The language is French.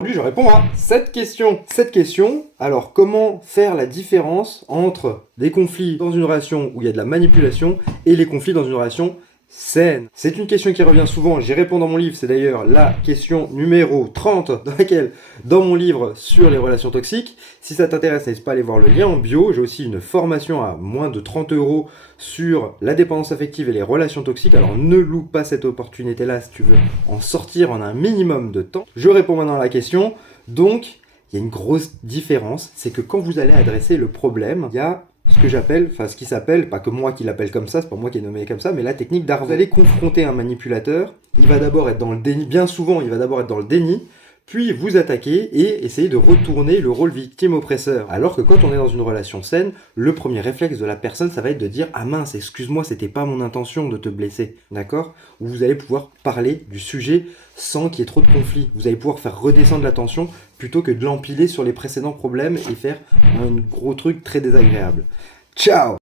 Aujourd'hui, je réponds à cette question. Alors comment faire la différence entre des conflits dans une relation où il y a de la manipulation et les conflits dans une relation saine? C'est une question qui revient souvent, j'y réponds dans mon livre, c'est d'ailleurs la question numéro 30 dans mon livre sur les relations toxiques. Si ça t'intéresse, n'hésite pas à aller voir le lien en bio. J'ai aussi une formation à moins de 30 € sur la dépendance affective et les relations toxiques. Alors ne loupe pas cette opportunité-là si tu veux en sortir en un minimum de temps. Je réponds maintenant à la question. Donc, il y a une grosse différence, c'est que quand vous allez adresser le problème, il y a ce que j'appelle, ce qui s'appelle, pas que moi qui l'appelle comme ça, c'est pas moi qui ai nommé comme ça, mais la technique d'Arvo. Vous allez confronter un manipulateur, il va d'abord être dans le déni, bien souvent il va d'abord être dans le déni, puis vous attaquer et essayer de retourner le rôle victime-oppresseur. Alors que quand on est dans une relation saine, le premier réflexe de la personne, ça va être de dire « Ah mince, excuse-moi, c'était pas mon intention de te blesser. » D'accord? Où vous allez pouvoir parler du sujet sans qu'il y ait trop de conflits. Vous allez pouvoir faire redescendre la tension plutôt que de l'empiler sur les précédents problèmes et faire un gros truc très désagréable. Ciao!